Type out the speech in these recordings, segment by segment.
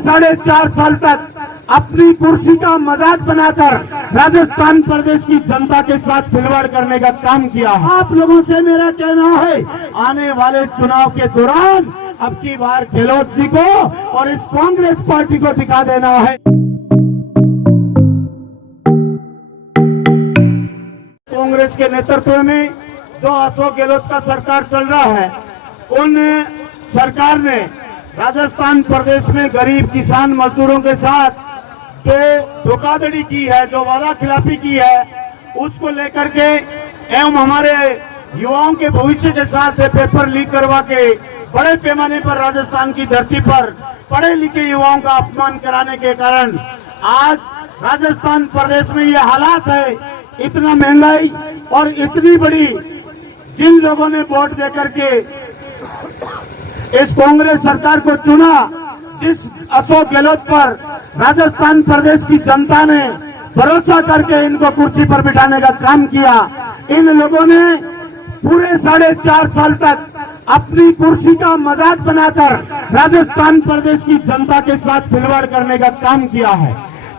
4.5 साल तक अपनी कुर्सी का मजाक बनाकर राजस्थान प्रदेश की जनता के साथ खिलवाड़ करने का काम किया है। आप लोगों से मेरा कहना है, आने वाले चुनाव के दौरान अब की बार गहलोत जी को और इस कांग्रेस पार्टी को दिखा देना है। कांग्रेस के नेतृत्व में जो अशोक गहलोत का सरकार चल रहा है, उन सरकार ने राजस्थान प्रदेश में गरीब किसान मजदूरों के साथ जो धोखाधड़ी की है, जो वादा खिलाफी की है, उसको लेकर के एवं हमारे युवाओं के भविष्य के साथ पेपर लीक करवा के बड़े पैमाने पर राजस्थान की धरती पर पढ़े लिखे युवाओं का अपमान कराने के कारण आज राजस्थान प्रदेश में ये हालात है। इतना महंगाई और इतनी बड़ी, जिन लोगों ने वोट देकर के इस कांग्रेस सरकार को चुना, जिस अशोक गहलोत पर राजस्थान प्रदेश की जनता ने भरोसा करके इनको कुर्सी पर बिठाने का काम किया, इन लोगों ने पूरे 4.5 साल तक अपनी कुर्सी का मजाक बनाकर राजस्थान प्रदेश की जनता के साथ खिलवाड़ करने का काम किया है।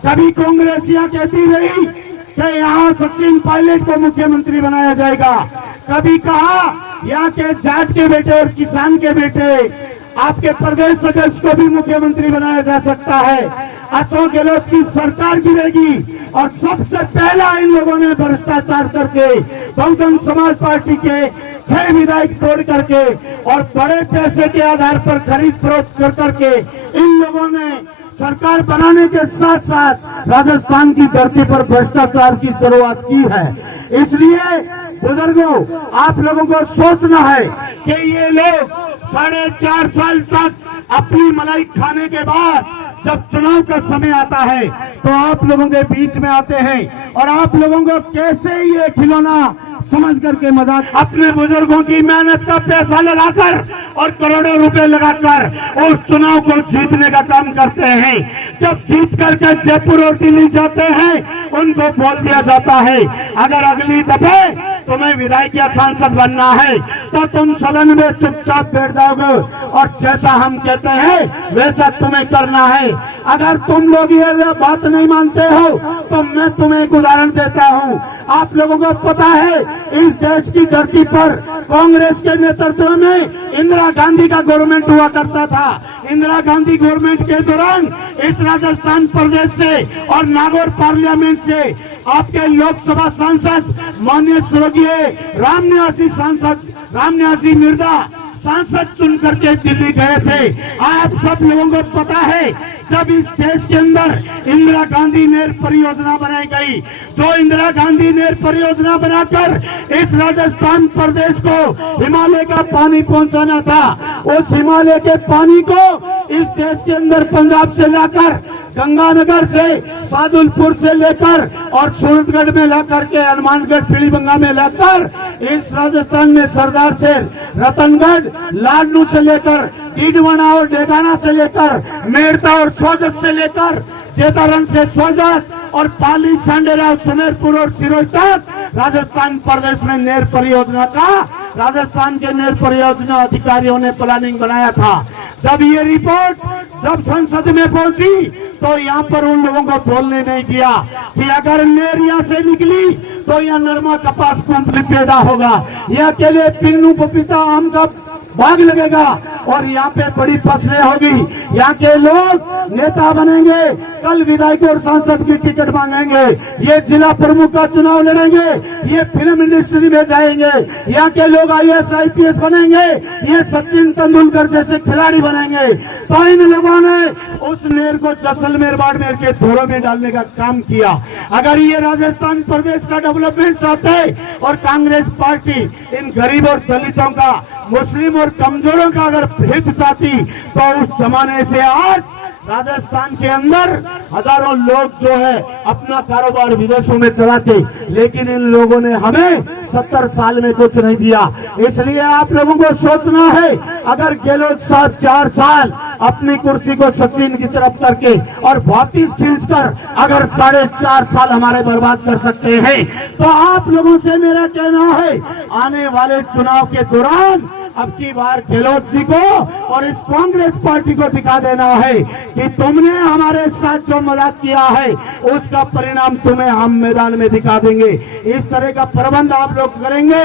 कभी कांग्रेसियां कहती रही कि यहाँ सचिन पायलट को मुख्यमंत्री बनाया जाएगा, कभी कहा यहाँ के जाट के बेटे और किसान के बेटे आपके प्रदेश सदस्य को भी मुख्यमंत्री बनाया जा सकता है। अशोक गहलोत की सरकार गिरेगी और सबसे पहला इन लोगों ने भ्रष्टाचार करके बहुजन समाज पार्टी के 6 विधायक तोड़ करके और बड़े पैसे के आधार पर खरीद फरोख्त कर करके इन लोगों ने सरकार बनाने के साथ साथ राजस्थान की धरती पर भ्रष्टाचार की शुरुआत की है। इसलिए बुजुर्गों, आप लोगों को सोचना है कि ये लोग 4.5 साल तक अपनी मलाई खाने के बाद जब चुनाव का समय आता है तो आप लोगों के बीच में आते हैं और आप लोगों को कैसे ये खिलौना समझ करके मजाक, अपने बुजुर्गों की मेहनत का पैसा लगाकर और करोड़ों रुपए लगाकर उस चुनाव को जीतने का काम करते हैं। जब जीत करके जयपुर और दिल्ली जाते हैं, उनको बोल दिया जाता है अगर अगली दफे तुम्हें विधायक या सांसद बनना है तो तुम सदन में चुपचाप बैठ जाओगे और जैसा हम कहते हैं वैसा तुम्हें करना है। अगर तुम लोग ये बात नहीं मानते हो तो मैं तुम्हें एक उदाहरण देता हूँ। आप लोगों को पता है इस देश की धरती पर कांग्रेस के नेतृत्व में इंदिरा गांधी का गवर्नमेंट हुआ करता था। इंदिरा गांधी गवर्नमेंट के दौरान इस राजस्थान प्रदेश से और नागौर पार्लियामेंट से आपके लोकसभा सांसद माननीय स्वर्गीय रामनिवासी मिर्जा सांसद चुन करके दिल्ली गए थे। आप सब लोगों को पता है जब इस देश के अंदर इंदिरा गांधी नहर परियोजना बनाई गई, जो इंदिरा गांधी नहर परियोजना बनाकर इस राजस्थान प्रदेश को हिमालय का पानी पहुंचाना था, उस हिमालय के पानी को इस देश के अंदर पंजाब से लाकर, गंगानगर से, सादुलपुर से लेकर और सूरतगढ़ में लाकर के हनुमानगढ़ पीलीबंगा में लाकर इस राजस्थान में सरदार से रतनगढ़, लाडनू से लेकर डीडवाना और डेगाना से लेकर मेड़ता और सोजत से लेकर जेतारण से सोजत और पाली, सांडेरा, समेरपुर और सिरोही तक राजस्थान प्रदेश में नहर परियोजना का राजस्थान के नहर परियोजना अधिकारियों ने प्लानिंग बनाया था। जब ये रिपोर्ट जब संसद में पहुंची तो यहाँ पर उन लोगों को बोलने नहीं दिया कि अगर नहर यहाँ से निकली तो यहाँ नरमा, कपास, मूंगफली पैदा होगा, यहाँ के लिए पिन्नू, पपीता, आम का बाग लगेगा और यहाँ पे बड़ी फसलें होगी। यहाँ के लोग नेता बनेंगे, कल विधायक और सांसद की टिकट मांगेंगे, ये जिला प्रमुख का चुनाव लड़ेंगे, ये फिल्म इंडस्ट्री में जाएंगे, यहाँ के लोग IAS IPS बनेंगे, ये सचिन तेंदुलकर जैसे खिलाड़ी बनेंगे। तो इन लोगों ने उस नहर को जैसलमेर, बाड़मेर के धोरों में डालने का काम किया। अगर ये राजस्थान प्रदेश का डेवलपमेंट चाहते और कांग्रेस पार्टी इन गरीब और दलितों का, मुस्लिम और कमजोरों का अगर हित चाहती तो उस जमाने से आज राजस्थान के अंदर हजारों लोग जो है अपना कारोबार विदेशों में चलाते, लेकिन इन लोगों ने हमें 70 साल में कुछ नहीं दिया। इसलिए आप लोगों को सोचना है, अगर गहलोत साहब 4 साल अपनी कुर्सी को सचिन की तरफ करके और वापिस खींचकर अगर 4.5 साल हमारे बर्बाद कर सकते हैं तो आप लोगों से मेरा कहना है, आने वाले चुनाव के दौरान अब की बार गहलोत जी को और इस कांग्रेस पार्टी को दिखा देना है कि तुमने हमारे साथ जो मजाक किया है उसका परिणाम तुम्हें हम मैदान में दिखा देंगे। इस तरह का प्रबंध आप लोग करेंगे।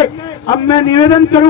अब मैं निवेदन करूं